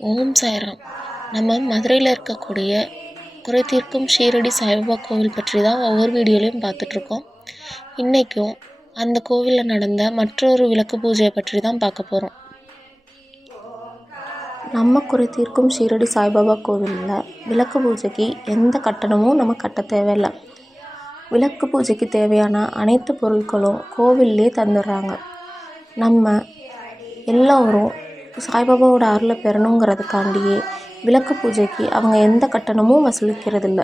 ஓம் சாய்ராம். நம்ம மதுரையில் இருக்கக்கூடிய குறை தீர்க்கும் ஷீரடி சாய்பாபா கோவில் பற்றி தான் ஒவ்வொரு வீடியோலையும் பார்த்துட்ருக்கோம். இன்றைக்கும் அந்த கோவிலில் நடந்த மற்றொரு விளக்கு பூஜையை பற்றி தான் பார்க்க போகிறோம். நம்ம குறை தீர்க்கும் ஷீரடி சாய்பாபா கோவிலில் விளக்கு பூஜைக்கு எந்த கட்டணமும் நம்ம கட்ட தேவையில்லை. விளக்கு பூஜைக்கு தேவையான அனைத்து பொருட்களும் கோவில்லே தந்துடுறாங்க. நம்ம எல்லோரும் சாய்பாபாவோட அருளை பெறணுங்கிறதுக்காண்டியே விளக்கு பூஜைக்கு அவங்க எந்த கட்டணமும் வசூலிக்கிறதில்ல.